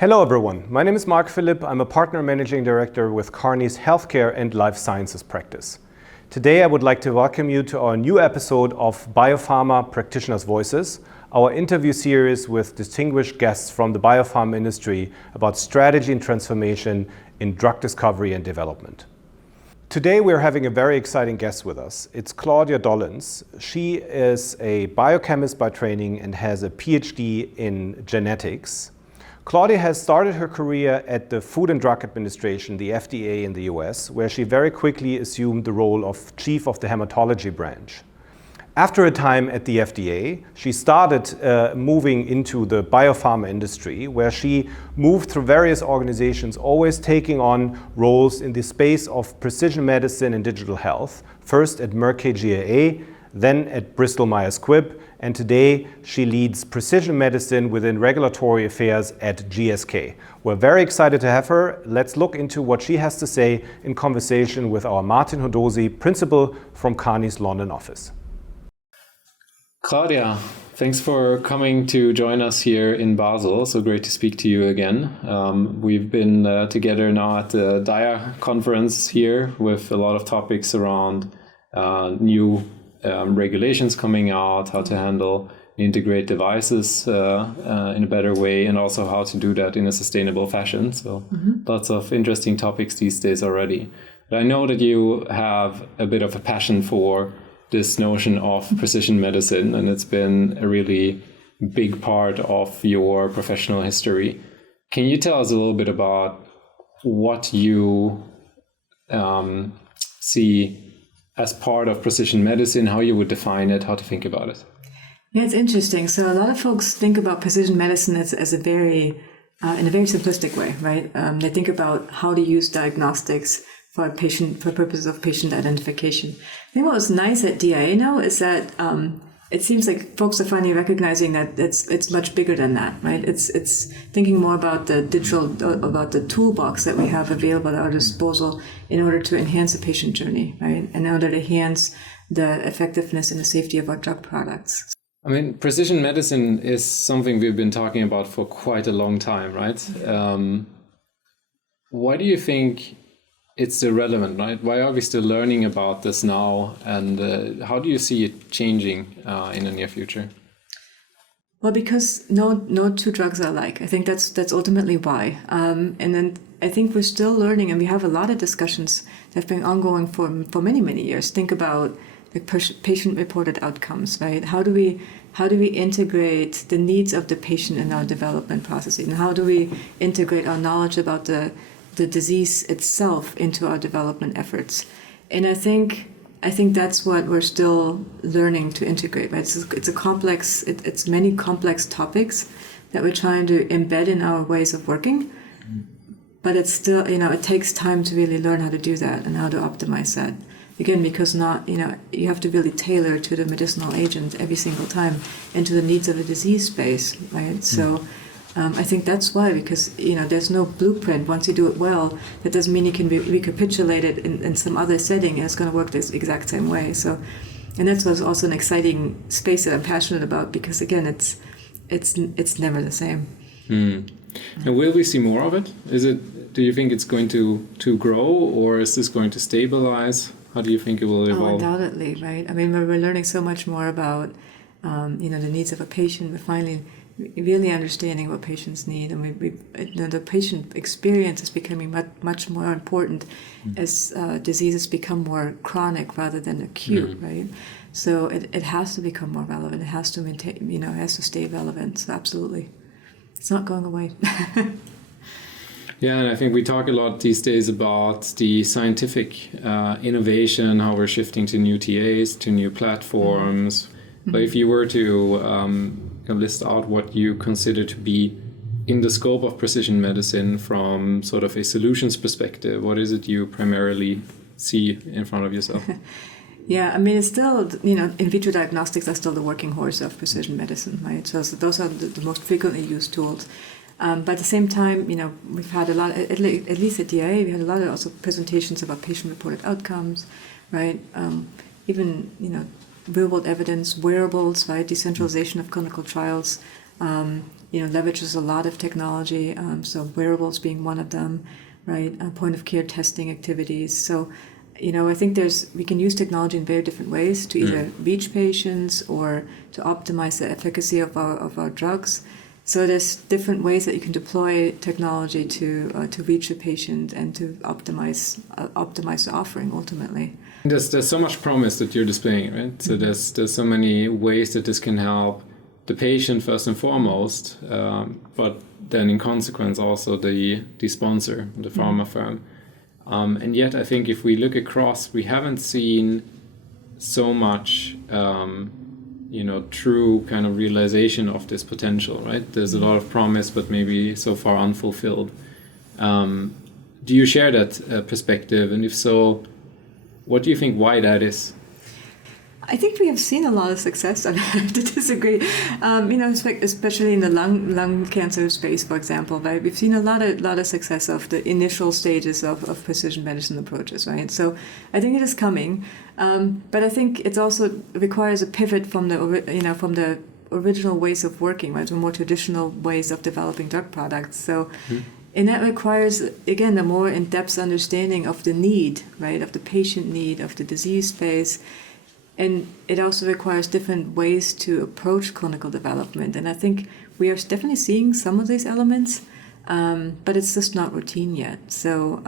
Hello everyone, my name is Mark Philipp. I'm a partner managing director with Kearney's Healthcare and Life Sciences practice. Today I would like to welcome you to our new episode of Biopharma Practitioners' Voices, our interview series with distinguished guests from the biopharma industry about strategy and transformation in drug discovery and development. Today we're having a very exciting guest with us. It's Claudia Dollins. She is a biochemist by training and has a PhD in genetics. Claudia has started her career at the Food and Drug Administration, the FDA in the US, where she very quickly assumed the role of chief of the hematology branch. After a time at the FDA, she started moving into the biopharma industry, where she moved through various organizations, always taking on roles in the space of precision medicine and digital health, first at Merck KGaA, then at Bristol Myers Squibb, and today she leads precision medicine within regulatory affairs at GSK. We're very excited to have her. Let's look into what she has to say in conversation with our Martin Hodosi, principal from Kearney's London office. Claudia, thanks for coming to join us here in Basel. So great to speak to you again. We've been together now at the DIA conference here with a lot of topics around new regulations coming out, how to handle integrate devices in a better way, and also how to do that in a sustainable fashion. So lots of interesting topics these days already. But I know that you have a bit of a passion for this notion of precision medicine, and it's been a really big part of your professional history. Can you tell us a little bit about what you see as part of precision medicine, how you would define it, how to think about it? Yeah, it's interesting. So a lot of folks think about precision medicine as a very, in a very simplistic way, right? They think about how to use diagnostics for purposes of patient identification. I think what was nice at DIA now is that it seems like folks are finally recognizing that it's much bigger than that, right? It's thinking more about the digital, about the toolbox that we have available at our disposal in order to enhance the patient journey, right? And in order to enhance the effectiveness and the safety of our drug products. I mean, precision medicine is something we've been talking about for quite a long time, right? Why do you think it's still relevant, right? Why are we still learning about this now? And how do you see it changing in the near future? Well, because no two drugs are alike. I think that's ultimately why. And then I think we're still learning, and we have a lot of discussions that have been ongoing for many, many years. Think about the patient-reported outcomes, right? How do we integrate the needs of the patient in our development processes? And how do we integrate our knowledge about the disease itself into our development efforts? And I think that's what we're still learning to integrate, right? It's a complex, it's many complex topics that we're trying to embed in our ways of working, but it's still, it takes time to really learn how to do that and how to optimize that. Again, because you have to really tailor to the medicinal agent every single time and to the needs of the disease space, right? So I think that's why, because there's no blueprint. Once you do it well, that doesn't mean you can recapitulate it in some other setting and it's going to work this exact same way. So, and that's what's also an exciting space that I'm passionate about, because again, it's never the same. And will we see more of it? Do you think it's going to grow, or is this going to stabilize? How do you think it will evolve? Undoubtedly, right? I mean, we're learning so much more about the needs of a patient. We're finally really understanding what patients need, and the patient experience is becoming much more important as diseases become more chronic rather than acute, right? So it has to become more relevant. It has to maintain, it has to stay relevant. So absolutely, it's not going away. Yeah, and I think we talk a lot these days about the scientific innovation, how we're shifting to new TAs, to new platforms. But if you were to list out what you consider to be in the scope of precision medicine from sort of a solutions perspective, what is it you primarily see in front of yourself? Yeah, I mean, it's still, in vitro diagnostics are still the working horse of precision medicine, right? So those are the most frequently used tools. But at the same time, we've had a lot, at least at DIA, we had a lot of also presentations about patient-reported outcomes, right? Even, real-world evidence, wearables, right? Decentralization of clinical trials, leverages a lot of technology. So wearables being one of them, right? Point of care testing activities. So, I think we can use technology in very different ways to either reach patients or to optimize the efficacy of our drugs. So there's different ways that you can deploy technology to reach a patient and to optimize the offering ultimately. There's so much promise that you're displaying, right? So there's so many ways that this can help the patient first and foremost, but then in consequence also the sponsor, the pharma firm. And yet I think if we look across, we haven't seen so much true kind of realization of this potential, right? There's a lot of promise, but maybe so far unfulfilled. Do you share that perspective? And if so, what do you think why that is? I think we have seen a lot of success. I have to disagree. Especially in the lung cancer space, for example, right? We've seen a lot of success of the initial stages of precision medicine approaches, right? So I think it is coming, but I think it also requires a pivot from the original ways of working, right, to more traditional ways of developing drug products. So. And that requires, again, a more in-depth understanding of the need, right, of the patient need, of the disease space. And it also requires different ways to approach clinical development. And I think we are definitely seeing some of these elements, but it's just not routine yet. So,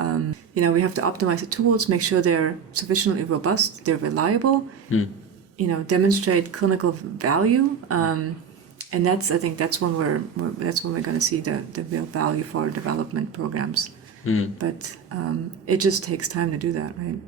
we have to optimize the tools, make sure they're sufficiently robust, they're reliable, demonstrate clinical value. And I think that's when we're going to see the real value for our development programs. But it just takes time to do that, right?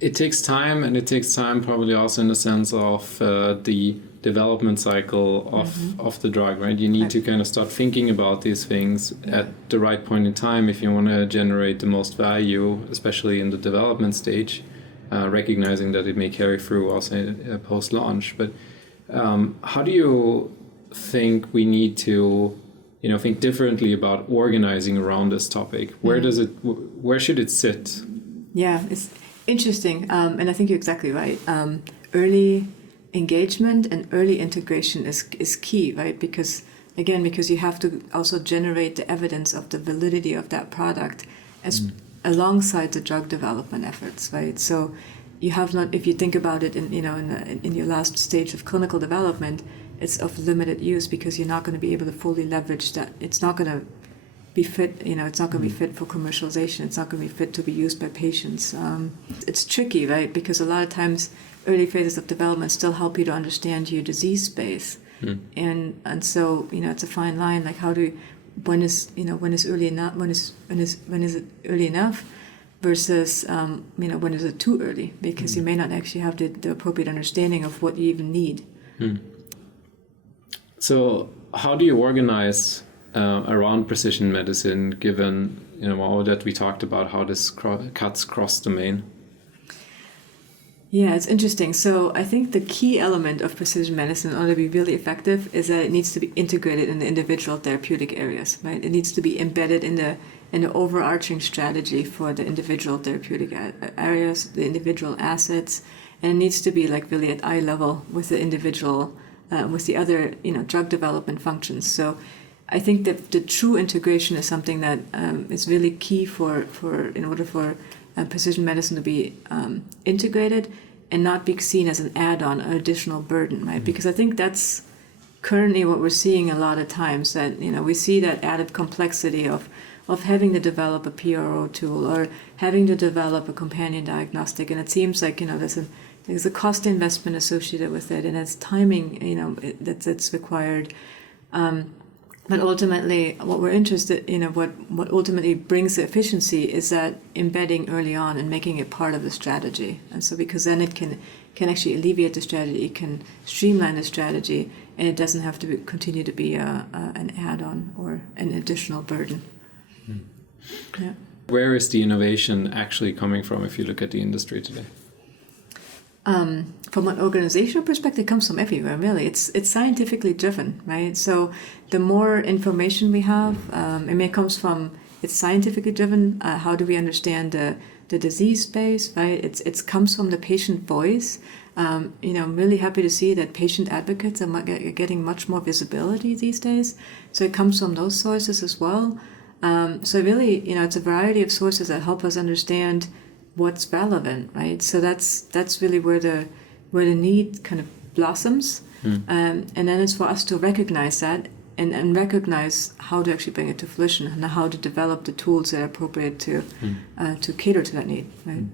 It takes time, and it takes time probably also in the sense of the development cycle of the drug, right? You need to kind of start thinking about these things at the right point in time if you want to generate the most value, especially in the development stage, recognizing that it may carry through also post-launch. But how do you think we need to, think differently about organizing around this topic? Where should it sit? Yeah, it's interesting, and I think you're exactly right. Early engagement and early integration is key, right? Because you have to also generate the evidence of the validity of that product alongside the drug development efforts, right? So you have not, if you think about it in your last stage of clinical development, it's of limited use because you're not going to be able to fully leverage that. It's not going to be fit, it's not going to be fit for commercialization. It's not going to be fit to be used by patients. It's tricky, right? Because a lot of times early phases of development still help you to understand your disease space. And so, it's a fine line, like when is early enough, when is it early enough versus, when is it too early? Because you may not actually have the appropriate understanding of what you even need. So how do you organize around precision medicine, given all that we talked about, how this cuts cross-domain? Yeah, it's interesting. So I think the key element of precision medicine in order to be really effective is that it needs to be integrated in the individual therapeutic areas, right? It needs to be embedded in the overarching strategy for the individual therapeutic areas, the individual assets, and it needs to be like really at eye level with the individual, with the other drug development functions. So I think that the true integration is something that is really key in order for precision medicine to be integrated and not be seen as an add-on, an additional burden, right? Because I think that's currently what we're seeing a lot of times, that we see that added complexity of having to develop a PRO tool or having to develop a companion diagnostic, and it seems like there's a cost investment associated with it, and it's timing that's required. But ultimately, what we're interested in, what ultimately brings the efficiency is that embedding early on and making it part of the strategy. And so because then it can actually alleviate the strategy, it can streamline the strategy, and it doesn't have to continue to be an add-on or an additional burden. Yeah. Where is the innovation actually coming from if you look at the industry today? From an organizational perspective, it comes from everywhere, really. It's scientifically driven, right? So the more information we have, it's scientifically driven. How do we understand the disease space, right? It comes from the patient voice. I'm really happy to see that patient advocates are getting much more visibility these days. So it comes from those sources as well. So really, it's a variety of sources that help us understand what's relevant, right? So that's really where the need kind of blossoms. And then it's for us to recognize that and recognize how to actually bring it to fruition and how to develop the tools that are appropriate to cater to that need, right?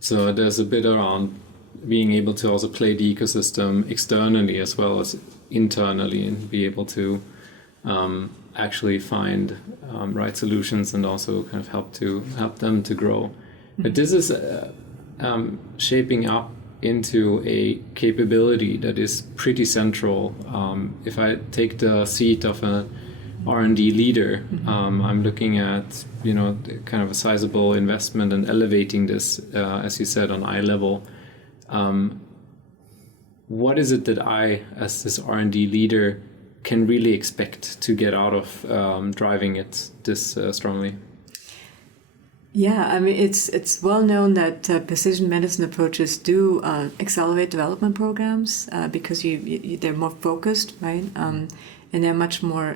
So there's a bit around being able to also play the ecosystem externally as well as internally and be able to actually find right solutions and also kind of help them to grow. But this is shaping up into a capability that is pretty central. If I take the seat of an R&D leader, I'm looking at kind of a sizable investment and elevating this, as you said, on eye level. What is it that I, as this R&D leader, can really expect to get out of driving it this strongly? Yeah, I mean, it's well known that precision medicine approaches do accelerate development programs because they're more focused, right? And they're much more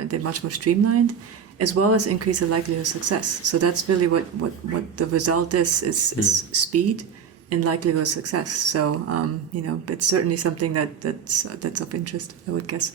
streamlined, as well as increase the likelihood of success. So that's really what the result is speed and likelihood of success. So it's certainly something that's of interest, I would guess.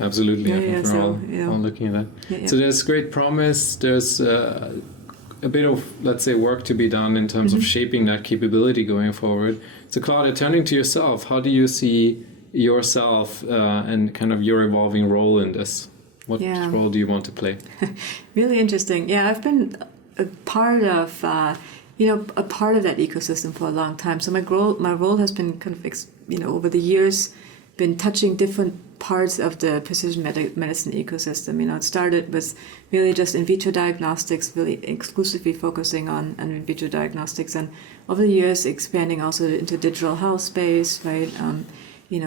Absolutely, I think we're all looking at that. Yeah. So there's great promise. There's a bit of, let's say, work to be done in terms of shaping that capability going forward. So Claudia, turning to yourself, how do you see yourself and kind of your evolving role in this? What role do you want to play? Really interesting. Yeah, I've been a part of that ecosystem for a long time. So my role has been kind of over the years been touching different parts of the precision medicine ecosystem. It started with really just in vitro diagnostics, really exclusively focusing on in vitro diagnostics, and over the years expanding also into digital health space, right?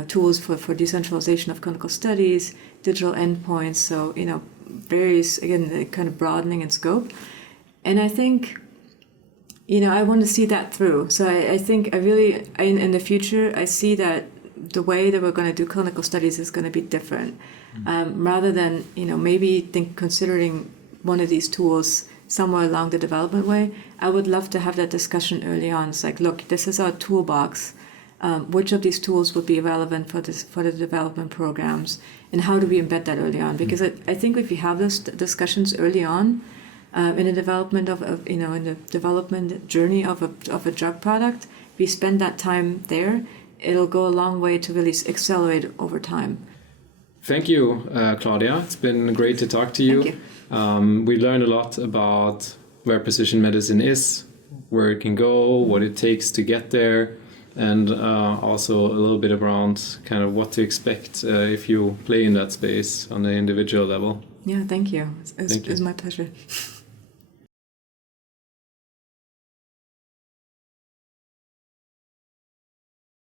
Tools for decentralization of clinical studies, digital endpoints. So various, again, kind of broadening in scope. And I think I want to see that through. So I think in the future I see that the way that we're going to do clinical studies is going to be different. Rather than maybe considering one of these tools somewhere along the development way, I would love to have that discussion early on. It's like, look, this is our toolbox. Which of these tools would be relevant for the development programs, and how do we embed that early on? Because I think if you have those discussions early on in the development in the development journey of a drug product, we spend that time there, it'll go a long way to really accelerate over time. Thank you, Claudia. It's been great to talk to you. Thank you. We learned a lot about where precision medicine is, where it can go, what it takes to get there, and also a little bit around kind of what to expect if you play in that space on the individual level. Yeah, thank you. It's my pleasure.